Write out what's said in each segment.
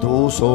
200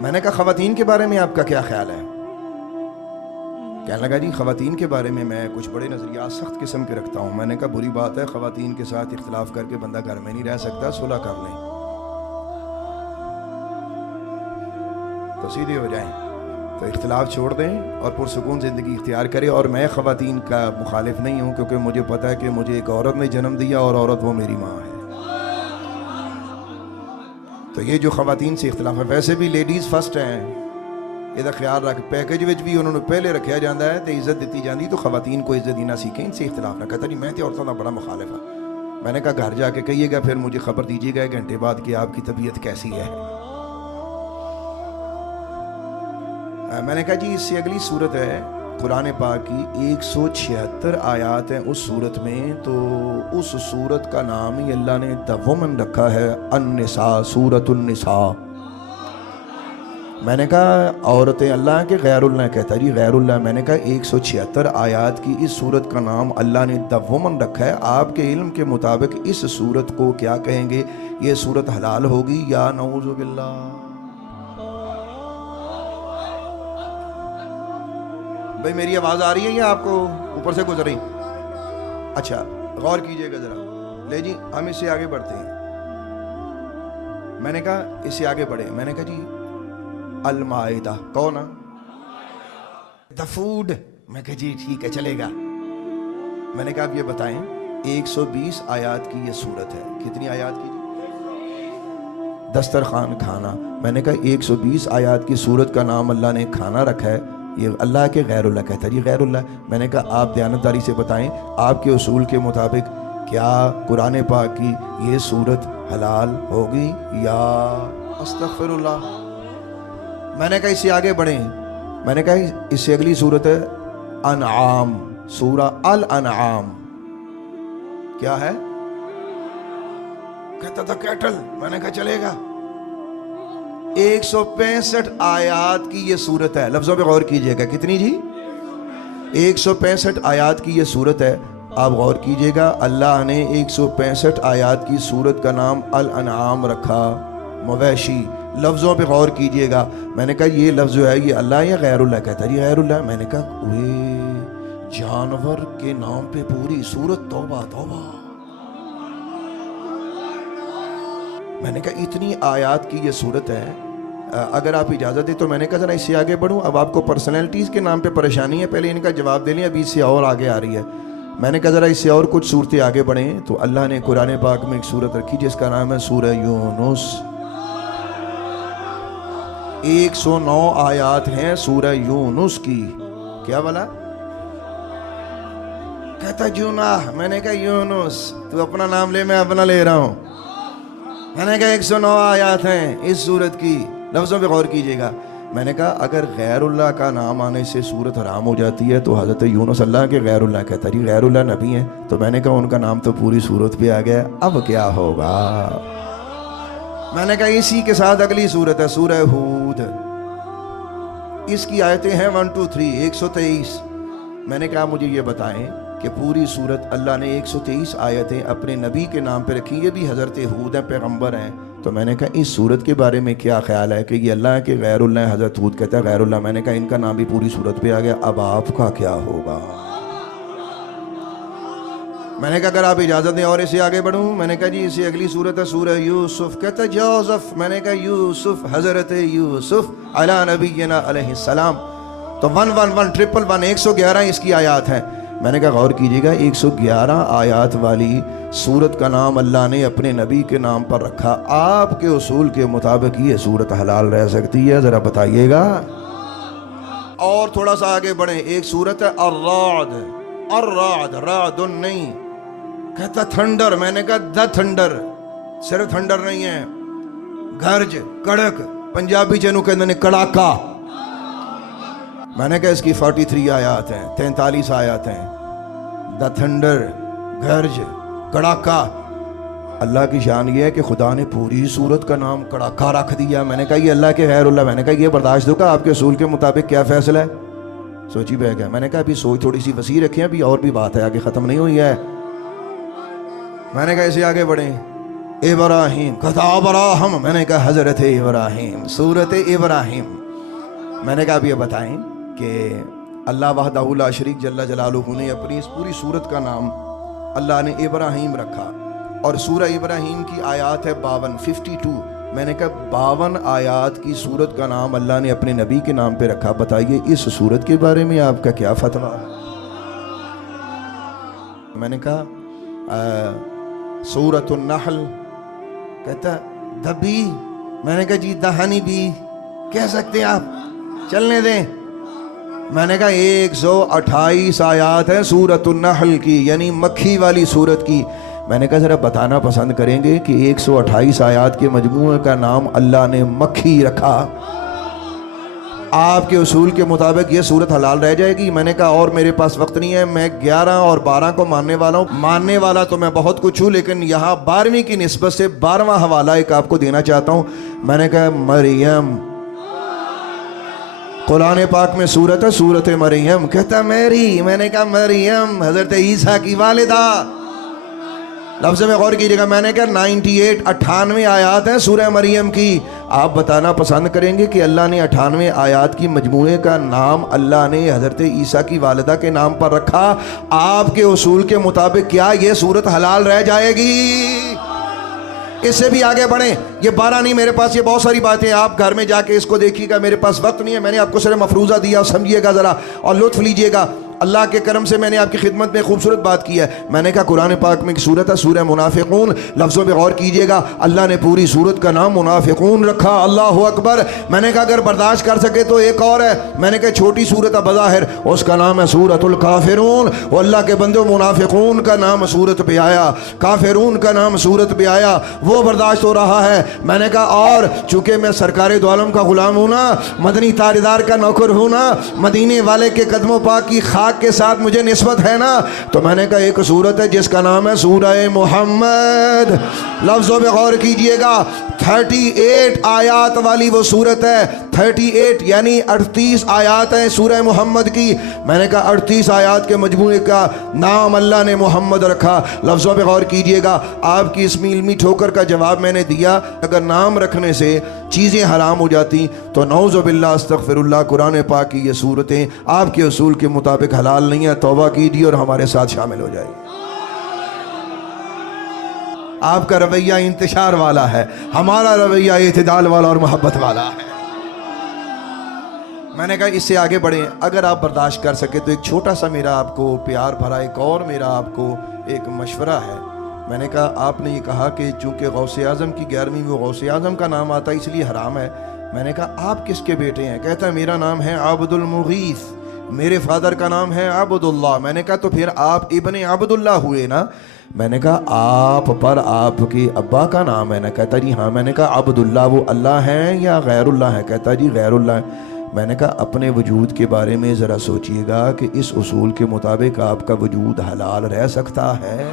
میں نے کہا خواتین کے بارے میں آپ کا کیا خیال ہے؟ کہنے لگا جی خواتین کے بارے میں کچھ بڑے نظریات سخت قسم کے رکھتا ہوں. میں نے کہا بری بات ہے، خواتین کے ساتھ اختلاف کر کے بندہ گھر میں نہیں رہ سکتا، صلح کر لیں تو سیدھے ہو جائیں، تو اختلاف چھوڑ دیں اور پرسکون زندگی اختیار کریں. اور میں خواتین کا مخالف نہیں ہوں، کیونکہ مجھے پتا ہے کہ مجھے ایک عورت نے جنم دیا اور عورت وہ میری ماں ہے. تو یہ جو خواتین سے اختلاف ہے، ویسے بھی لیڈیز فرسٹ ہیں، یہ خیال رکھ. پیکج وچ بھی انہوں نے پہلے رکھا جاتا ہے تو عزت دیتی جاتی، تو خواتین کو عزت دینا سیکھیں، ان سے اختلاف نہ. کہتا نہیں میں تو عورتوں کا بڑا مخالف ہوں. میں نے کہا گھر جا کے کہیے گا، پھر مجھے خبر دیجیے گا 1 گھنٹے بعد کہ آپ کی طبیعت کیسی ہے. میں نے کہا جی اس سے اگلی صورت ہے قرآن پاک کی 176 آیات ہیں اس صورت میں، تو اس صورت کا نام ہی اللہ نے دی وومن رکھا ہے، النساء، سورۃ النساء. میں نے کہا عورتیں اللہ کے غیر اللہ کہتا جی غیر اللہ. میں نے کہا 176 آیات کی اس صورت کا نام اللہ نے دی وومن رکھا ہے. آپ کے علم کے مطابق اس صورت کو کیا کہیں گے؟ یہ صورت حلال ہوگی یا نعوذ باللہ؟ بھئی میری آواز آ رہی ہے یا آپ کو اوپر سے گزر رہی؟ اچھا غور کیجئے گا ذرا. لے جی ہم اس سے آگے بڑھتے ہیں. میں نے کہا اس سے آگے بڑھے. میں نے کہا جی المائدہ کون ہے؟ The food. میں کہا جی ٹھیک ہے چلے گا. میں نے کہا آپ یہ بتائیں 120 آیات کی یہ صورت ہے. کتنی آیات کی؟ دسترخوان کھانا. میں نے کہا 120 آیات کی صورت کا نام اللہ نے کھانا رکھا ہے، یہ اللہ کے غیر اللہ کہتا ہے جی غیر اللہ. میں نے کہا آپ دیانتداری سے بتائیں آپ کے اصول کے مطابق کیا قرآن پاک کی یہ صورت حلال ہوگی یا استغفر اللہ؟ میں نے کہا اس سے آگے بڑھیں. میں نے کہا اس سے اگلی صورت ہے انعام، سورہ الانعام. کیا ہے؟ کہتا تھا کیٹل. میں نے کہا چلے گا. 165 آیات کی یہ صورت ہے. لفظوں پہ غور کیجئے گا. کتنی جی؟ 165 آیات کی یہ صورت ہے. آپ غور کیجئے گا اللہ نے 165 آیات کی صورت کا نام الانعام رکھا، مویشی. لفظوں پہ غور کیجئے گا. میں نے کہا یہ لفظ جو ہے یہ اللہ یا غیر اللہ کہتا ہے جی غیر اللہ. میں نے کہا جانور کے نام پہ پوری صورت، توبہ توبہ. میں نے کہا اتنی آیات کی یہ صورت ہے. اگر آپ اجازت دیں تو میں نے کہا ذرا اس سے آگے بڑھوں. اب آپ کو پرسنالٹیز کے نام پہ پریشانی ہے، پہلے ان کا جواب دے لیں، ابھی اس سے اور آگے آ رہی ہے. میں نے کہا ذرا اس سے اور کچھ صورتیں آگے بڑھیں. تو اللہ نے قرآن پاک میں ایک صورت رکھی جس کا نام ہے سورہ یونس. 109 آیات ہیں سورہ یونس کی. کیا بولا؟ کہتا جوناح. میں نے کہا یونس تو اپنا نام لے، میں اپنا لے رہا ہوں. میں نے کہا 109 آیات ہیں اس صورت کی. لفظوں پہ غور کیجئے گا. میں نے کہا اگر غیر اللہ کا نام آنے سے صورت حرام ہو جاتی ہے تو حضرت یونس اللہ کے غیر اللہ کہتا جی غیر اللہ نبی ہیں. تو میں نے کہا ان کا نام تو پوری صورت پہ آ گیا، اب کیا ہوگا؟ میں نے کہا اسی کے ساتھ اگلی صورت ہے سورہ ہود. اس کی آیتیں ہیں 1 2 3 123. میں نے کہا مجھے یہ بتائیں کہ پوری صورت اللہ نے 123 آیتیں اپنے نبی کے نام پہ رکھی، یہ بھی حضرت ہود ہیں، پیغمبر ہیں. تو میں نے کہا اس صورت کے بارے میں کیا خیال ہے کہ یہ اللہ کے غیر اللہ ہے؟ حضرت ہود کہتا ہے غیر اللہ. میں نے کہا ان کا نام بھی پوری صورت پہ آ گیا، اب آپ کا کیا ہوگا؟ میں نے کہا اگر آپ اجازت دیں اور اسے آگے بڑھوں. میں نے کہا جی اسے اگلی صورت ہے سورہ یوسف. کہتا ہے جوزف. میں نے کہا یوسف، حضرت یوسف علی نبینا علیہ السلام. تو 111 111 اس کی آیات ہیں. میں نے کہا غور کیجئے گا 111 آیات والی سورت کا نام اللہ نے اپنے نبی کے نام پر رکھا. آپ کے اصول کے مطابق یہ سورت حلال رہ سکتی ہے؟ ذرا بتائیے گا. اور تھوڑا سا آگے بڑھیں. ایک سورت ہے الرعد. الرعد رعد نہیں، کہتا تھنڈر. میں نے کہا دا تھنڈر. صرف تھنڈر نہیں ہے، گرج، کڑک. پنجابی چینو کہتے ہیں کڑاکا. میں نے کہا اس کی 43 آیات ہیں، 43 آیات ہیں. دا تھنڈر، گرج، کڑاکا. اللہ کی شان یہ ہے کہ خدا نے پوری صورت کا نام کڑاکا رکھ دیا. میں نے کہا یہ اللہ کے غیر اللہ. میں نے کہا یہ برداشت ہوگا؟ آپ کے اصول کے مطابق کیا فیصلہ ہے؟ سوچی بہ گیا. میں نے کہا ابھی سوچ تھوڑی سی وسیع رکھیں، ابھی اور بھی بات ہے، آگے ختم نہیں ہوئی ہے. میں نے کہا اسے آگے بڑھیں. ابراہیم، کہتا ابراہم، میں نے کہا حضرت ابراہیم، سورت ابراہیم۔ میں نے کہا اب یہ بتائیں کہ اللہ وحدہ لا شریک جل جلالہ نے اپنی اس پوری سورت کا نام اللہ نے ابراہیم رکھا، اور سورہ ابراہیم کی آیات ہے 52۔ میں نے کہا 52 آیات کی سورت کا نام اللہ نے اپنے نبی کے نام پہ رکھا، بتائیے اس سورت کے بارے میں آپ کا کیا فتویٰ ہے؟ میں نے کہا سورۃ النحل، کہتا دبی، میں نے کہا جی دہانی بھی کہہ سکتے ہیں آپ، چلنے دیں۔ میں نے کہا 128 آیات ہیں سورۃ النحل کی، یعنی مکھی والی سورت کی۔ میں نے کہا ذرا بتانا پسند کریں گے کہ 128 آیات کے مجموعے کا نام اللہ نے مکھی رکھا، آپ کے اصول کے مطابق یہ صورت حلال رہ جائے گی؟ میں نے کہا اور میرے پاس وقت نہیں ہے، میں 11 اور 12 کو ماننے والا ہوں، ماننے والا تو میں بہت کچھ ہوں، لیکن یہاں 12ویں کی نسبت سے 12واں حوالہ ایک آپ کو دینا چاہتا ہوں۔ میں نے کہا مریم، قرآن پاک میں سورت ہے سورت مریم، کہتا میری، میں نے کہا مریم حضرت عیسیٰ کی والدہ، لفظ میں غور کیجئے گا۔ میں نے کہا 98 آیات ہیں سورہ مریم کی، آپ بتانا پسند کریں گے کہ اللہ نے 98 آیات کی مجموعے کا نام اللہ نے حضرت عیسیٰ کی والدہ کے نام پر رکھا، آپ کے اصول کے مطابق کیا یہ صورت حلال رہ جائے گی؟ اس سے بھی آگے بڑھیں، یہ 12 نہیں، میرے پاس یہ بہت ساری باتیں، آپ گھر میں جا کے اس کو دیکھیے گا، میرے پاس وقت نہیں ہے، میں نے آپ کو صرف مفروضہ دیا، سمجھیے گا ذرا اور لطف لیجئے گا۔ اللہ کے کرم سے میں نے آپ کی خدمت میں خوبصورت بات کی ہے۔ میں نے کہا قرآن پاک میں ایک سورت ہے سورہ منافقون، لفظوں پہ غور کیجئے گا، اللہ نے پوری سورت کا نام منافقون رکھا، اللہ اکبر۔ میں نے کہا اگر برداشت کر سکے تو ایک اور ہے، میں نے کہا چھوٹی سورت ہے بظاہر، اس کا نام ہے سورۃ الکافرون، وہ اللہ کے بندے منافقون کا نام سورت پہ آیا، کافرون کا نام سورت پہ آیا، وہ برداشت ہو رہا ہے۔ میں نے کہا اور چونکہ میں سرکار دو عالم کا غلام ہوں نا، مدنی تاجدار کا نوکر ہوں نا، مدینے والے کے قدموں پاک کی خاک کے ساتھ مجھے نسبت ہے نا، تو میں نے کہا ایک سورت ہے جس کا نام ہے سورہ محمد، لفظوں پہ غور کیجئے گا، 38 آیات والی وہ سورت ہے، 38 یعنی 38 آیات ہیں سورہ محمد کی۔ میں نے کہا 38 آیات کے مجموعے کا نام اللہ نے محمد رکھا، لفظوں پہ غور کیجئے گا۔ آپ کی اس علمی ٹھوکر کا جواب میں نے دیا، اگر نام رکھنے سے چیزیں حرام ہو جاتی تو نعوذ باللہ استغفر اللہ، قرآن پاک کی یہ صورتیں آپ کے اصول کے مطابق حلال نہیں ہے، توبہ کیجئے اور ہمارے ساتھ شامل ہو جائے۔ آپ کا رویہ انتشار والا ہے، ہمارا رویہ اعتدال والا اور محبت والا ہے۔ میں نے کہا اس سے آگے بڑھیں، اگر آپ برداشت کر سکے تو ایک چھوٹا سا میرا آپ کو پیار بھرا ایک اور میرا آپ کو ایک مشورہ ہے۔ میں نے کہا آپ نے یہ کہا کہ چونکہ غوث اعظم کی 11ویں میں غوث اعظم کا نام آتا ہے اس لیے حرام ہے۔ میں نے کہا آپ کس کے بیٹے ہیں؟ کہتا ہے میرا نام ہے عبد المغیث، میرے فادر کا نام ہے عبداللہ۔ میں نے کہا تو پھر آپ ابن عبداللہ ہوئے نا؟ میں نے کہا آپ پر آپ کے ابا کا نام ہے نا؟ کہتا جی ہاں۔ میں نے کہا عبداللہ وہ اللہ ہیں یا غیر اللہ ہے؟ کہتا جی غیر اللہ ہے۔ میں نے کہا اپنے وجود کے بارے میں ذرا سوچئے گا کہ اس اصول کے مطابق آپ کا وجود حلال رہ سکتا ہے؟